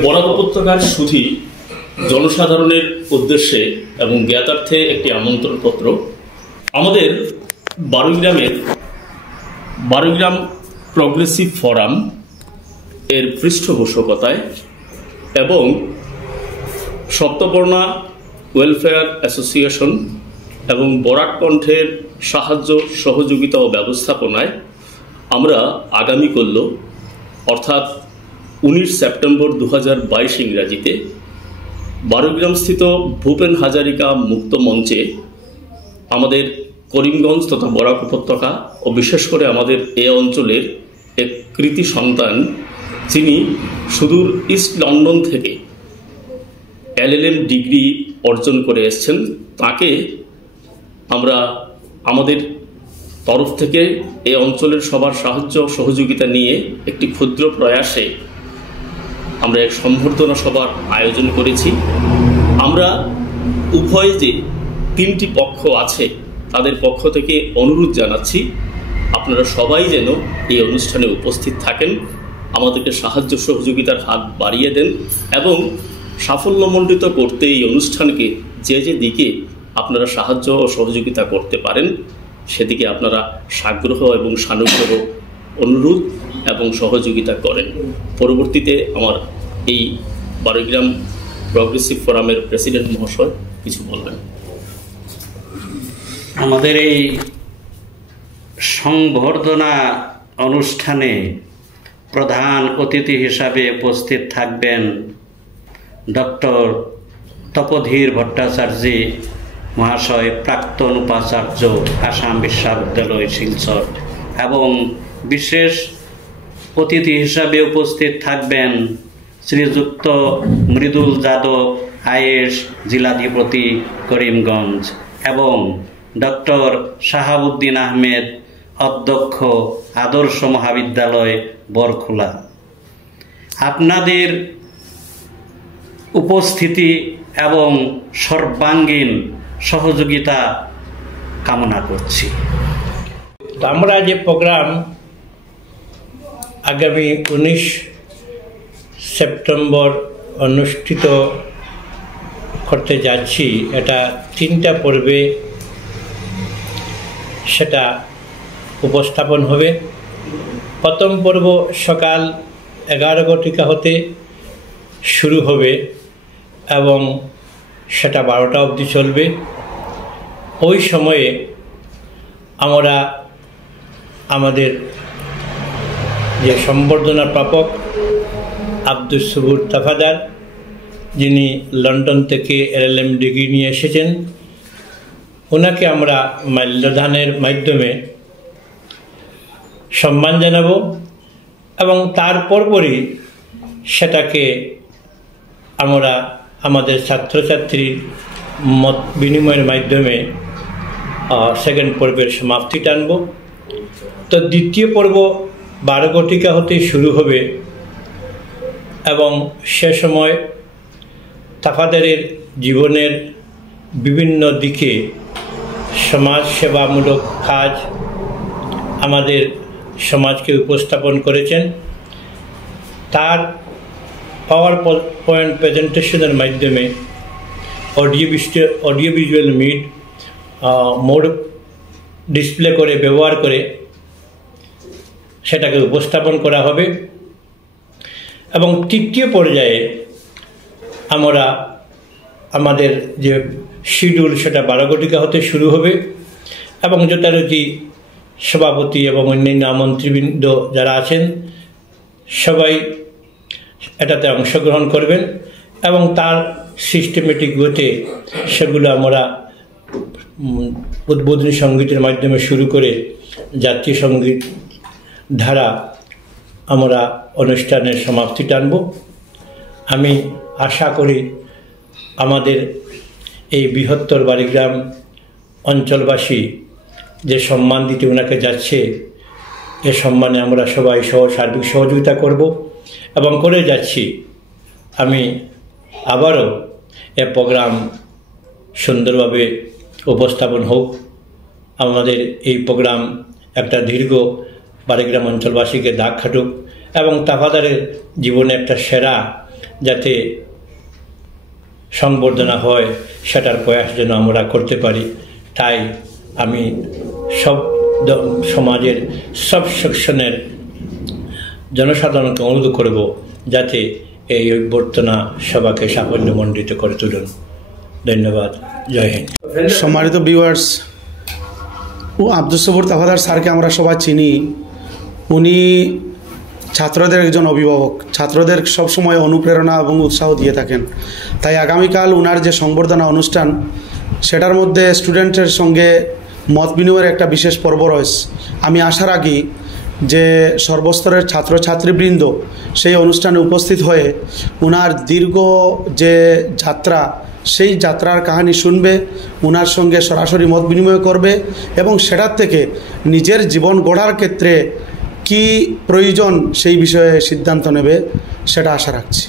বরাক উপত্যকার সুধী জনসাধারণের উদ্দেশ্যে এবং জ্ঞাতার্থে একটি আমন্ত্রণপত্র আমাদের বারোগ্রাম প্রগ্রেসিভ ফোরাম এর পৃষ্ঠপোষকতায় এবং সপ্তবর্ণা ওয়েলফেয়ার অ্যাসোসিয়েশন এবং বরাক কণ্ঠের সাহায্য সহযোগিতা ও ব্যবস্থাপনায় আমরা আগামীকাল অর্থাৎ 19 সেপ্টেম্বর 2022 ইংরাজিতে বারোগ্রামস্থিত ভূপেন হাজারিকা মুক্ত মঞ্চে আমাদের করিমগঞ্জ তথা বরাক উপত্যকা ও বিশেষ করে আমাদের এ অঞ্চলের এক কৃতি সন্তান, যিনি সুদূর ইস্ট লন্ডন থেকে LLM ডিগ্রি অর্জন করে এসেছেন, তাকে আমরা আমাদের তরফ থেকে এই অঞ্চলের সবার সাহায্য সহযোগিতা নিয়ে একটি ক্ষুদ্র প্রয়াসে আমরা এক সম্বর্ধনা সভার আয়োজন করেছি। আমরা উভয় যে তিনটি পক্ষ আছে তাদের পক্ষ থেকে অনুরোধ জানাচ্ছি, আপনারা সবাই যেন এই অনুষ্ঠানে উপস্থিত থাকেন, আমাদেরকে সাহায্য সহযোগিতার হাত বাড়িয়ে দেন এবং সাফল্যমণ্ডিত করতে এই অনুষ্ঠানকে যে যে দিকে আপনারা সাহায্য ও সহযোগিতা করতে পারেন সেদিকে আপনারা সাগ্রহ এবং সানুগ্রহ অনুরোধ এবং সহযোগিতা করেন। পরবর্তীতে আমার এই বারোগ্রাম প্রগ্রেসিভ ফোরামের প্রেসিডেন্ট মহাশয় কিছু বলবেন। আমাদের এই সংবর্ধনা অনুষ্ঠানে প্রধান অতিথি হিসাবে উপস্থিত থাকবেন ডক্টর তপোধীর ভট্টাচার্য মহাশয়, প্রাক্তন উপাচার্য, আসাম বিশ্ববিদ্যালয় শিলচর, এবং বিশেষ অতিথি হিসাবে উপস্থিত থাকবেন শ্রীযুক্ত মৃদুল যাদব, IAS জেলাধিপতি করিমগঞ্জ, এবং ডক্টর শাহাবুদ্দিন আহমেদ, অধ্যক্ষ আদর্শ মহাবিদ্যালয় বরখোলা। আপনাদের উপস্থিতি এবং সর্বাঙ্গীন সহযোগিতা কামনা করছি। আমরা যে প্রোগ্রাম আগামী 19 সেপ্টেম্বর অনুষ্ঠিত করতে যাচ্ছি, এটা 3টা পর্বে সেটা উপস্থাপন হবে। প্রথম পর্ব সকাল 11 ঘটিকা হতে শুরু হবে এবং সেটা 12টা অবধি চলবে। ওই সময়ে আমরা আমাদের যে সম্বর্ধনা প্রাপক আব্দুস সুবুর তাফাদার, যিনি লন্ডন থেকে LLM ডিগ্রি নিয়ে এসেছেন, ওনাকে আমরা মাল্যদানের মাধ্যমে সম্মান জানাব এবং তার পরপরই সেটাকে আমরা আমাদের ছাত্রছাত্রীর মত বিনিময়ের মাধ্যমে সেকেন্ড পর্বের সমাপ্তি টানব। তো দ্বিতীয় পর্ব 12 ঘটিকা হতে শুরু হবে এবং সে সময় তাফাদারের জীবনের বিভিন্ন দিকে সমাজ সেবামূলক কাজ আমাদের সমাজকে উপস্থাপন করেছেন। তার পাওয়ার পয়েন্ট প্রেজেন্টেশনের মাধ্যমে অডিও ভিজুয়াল মোড ডিসপ্লে করে ব্যবহার করে সেটাকে উপস্থাপন করা হবে এবং তৃতীয় পর্যায়ে আমরা আমাদের যে শিডিউল সেটা 12 ঘটিকা হতে শুরু হবে এবং যথারীতি সভাপতি এবং অন্যান্য আমন্ত্রীবৃন্দ যারা আছেন সবাই এটাতে অংশগ্রহণ করবেন এবং তার সিস্টেমেটিক ওয়েতে সেগুলো আমরা উদ্বোধনী সঙ্গীতের মাধ্যমে শুরু করে জাতীয় সঙ্গীত ধারা আমরা অনুষ্ঠানের সমাপ্তি টানব। আমি আশা করি আমাদের এই বৃহত্তর বারোগ্রাম অঞ্চলবাসী যে সম্মান দিতে ওনাকে যাচ্ছে, এ সম্মানে আমরা সবাই সার্বিক সহযোগিতা করব এবং করে যাচ্ছি। আমি আবারও এ প্রোগ্রাম সুন্দরভাবে উপস্থাপন হোক, আমাদের এই প্রোগ্রাম একটা দীর্ঘ বারোগ্রাম অঞ্চলবাসীকে দাগ খাটুক এবং তাফাদারের জীবনে একটা সেরা যাতে সংবর্ধনা হয় সেটার প্রয়াস যেন আমরা করতে পারি। তাই আমি সমাজের সব সেকশনের জনসাধারণকে অনুরোধ করব যাতে এই অভ্যর্থনা সভাকে সাফল্যমণ্ডিত করে তুলুন। ধন্যবাদ। জয় হিন্দ। সম্মানিত ভিউয়ার্স, আব্দুস সবুর তাফাদার স্যারকে আমরা সবাই চিনি। উনি ছাত্রদের একজন অভিভাবক, ছাত্রদের সবসময় অনুপ্রেরণা এবং উৎসাহ দিয়ে থাকেন। তাই আগামীকাল উনার যে সংবর্ধনা অনুষ্ঠান, সেটার মধ্যে স্টুডেন্টের সঙ্গে মত বিনিময়ের একটা বিশেষ পর্ব রয়েছে। আমি আশা রাখি যে সর্বস্তরের ছাত্রছাত্রীবৃন্দ সেই অনুষ্ঠানে উপস্থিত হয়ে উনার দীর্ঘ যে যাত্রা, সেই যাত্রার কাহিনী শুনবে, উনার সঙ্গে সরাসরি মত বিনিময় করবে এবং সেটার থেকে নিজের জীবন গড়ার ক্ষেত্রে কি প্রয়োজন সেই বিষয়ে সিদ্ধান্ত নেবে, সেটা আশা রাখছি।